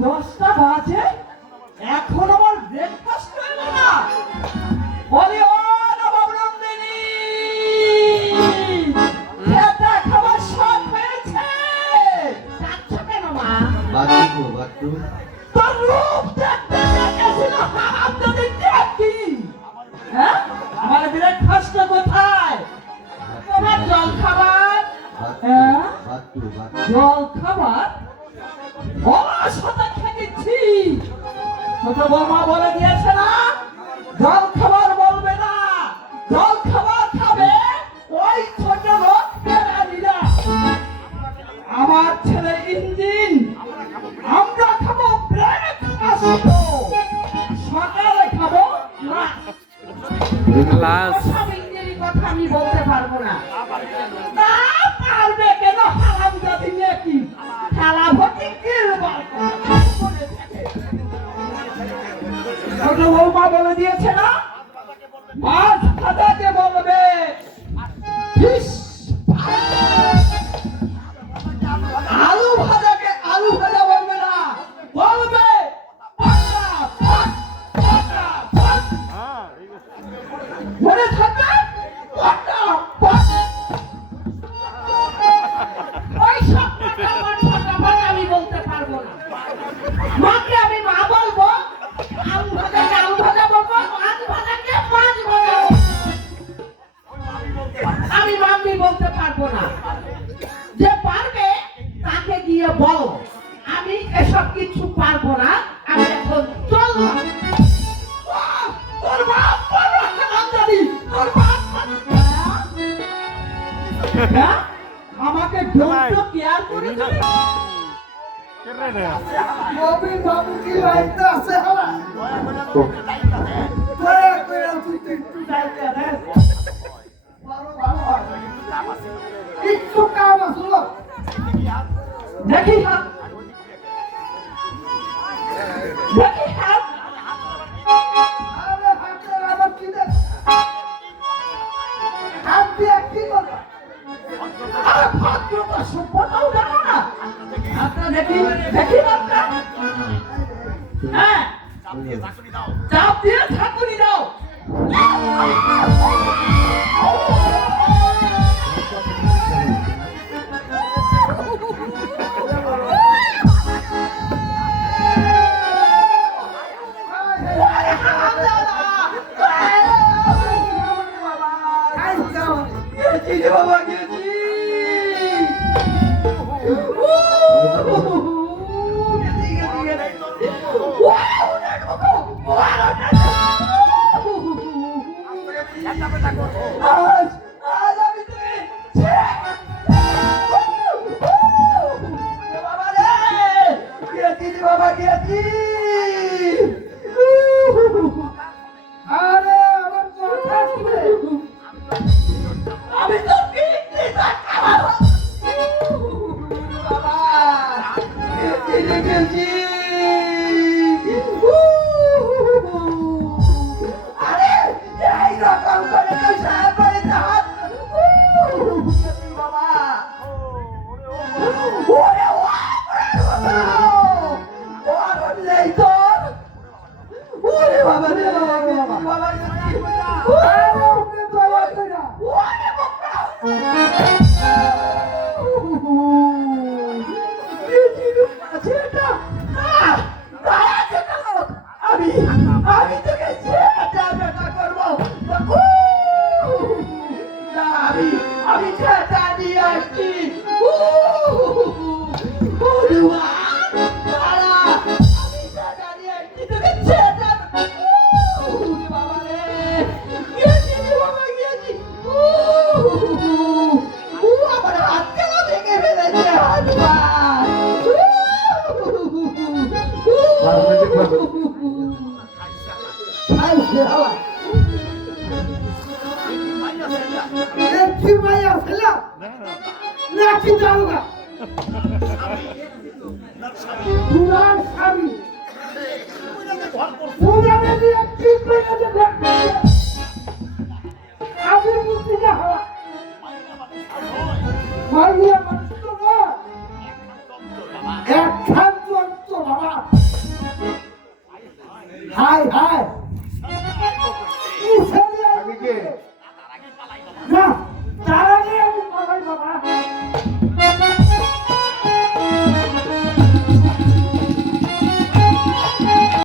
10টা বাজে এখন আমার ব্রেকফাস্ট হলো না। বলি ও নবাব নন্দিনী, খেতে খাবার সব হয়েছে? যাচ্ছ কেন মা? বাথরুম তোর রূপ দেখতে দেখেছিল হারাম যদি দেখি। হ্যাঁ, আমার ব্রেকফাস্ট কোথায়? তোমার জল খাবার? জল খাবার অলসতা খেয়েছি। ছোট বৌমা বলে দিয়েছে না, জল খাবার বলবে না, জল খাবার খাবে ওই ছোট লোক কেরানিরা। আমার ছেলে ইঞ্জিন, আমরা খাবো ব্রেকফাস্ট, সকালে খাবো লাঞ্চ। কথা আমি বলতে পারবো না। না পারবে কেন? হারাম জাতি নাকি খেলা ভর্তি কিরবার করে থাকে। ছোট বৌমা বলে দিয়েছে না, মাছ ভাজাকে বলবে ফিশ আলু ভাজাকে আলু ভাজা বলবে না, বলবে পাটা পাট পাটা পাট। মনে থাকবে পাটা পাট। ওই সব পাটা পাট পাটা পাট আমি বলতে পারবো না। মাকে আমি মা বলবো, আলু ভাজাকে আলু ভাজা বলবো, মাছ ভাজাকে মাছ ভাজা বলবো। আমি মাম্মি বলতে পারবো না। যে পারবে তাকে গিয়ে বলো। আমি এসব কিছু পারবো না। আমি এখন চললাম। তোর বাপ বড় হারামজাদি, তোর বাপ হ্যাঁ? আমাকে ডোন্ট কেয়ার করে দিবি। নবী বাবু কি লাইনটা আছে হারা দয়া করে তুই একটু যাইতে দে ভালো ভালো একটু কাম আসলো দেখি হাত, দেখি হাত। আরে হাতে আবার কি দে হাত দিয়ে কি করবা আরে ভদ্রতা সভ্যতাও জানো না। হাতটা দেখি, দেখি হাতটা। হ্যাঁ, চাপ দিয়ে ঝাঁকুনি দাও। গেছি বাবা, গেছি। আরে আমার কথা শুনে আমি তো পিকনি বাবা গেছি। আরে এই রকম করে কেউ সাহায্য করে না বাবা। ওরে ওরে নেই তোর। ওরে বাবা রে বাবা আরে দয়া করে ওরে বাবা। আমি তোকে যেটা বেটা করবো। আমি যেটা নিয়ে আসছি। আমি যেটা নিয়ে আসছি তোকে যেটা। বাবা রে গিয়েছি বাবা, গিয়েছি। আমার হাত কেন ভেঙে ফেলেছে? হাত পা কি মাইয়া ফেলা নাকি দারুগা পুরান স্বামী পুরানে দিয়ে কি করে দেবে আমি বুঝতে যা হওয়া মাইয়া মানুষ তো না এক হাই হাই আমি কে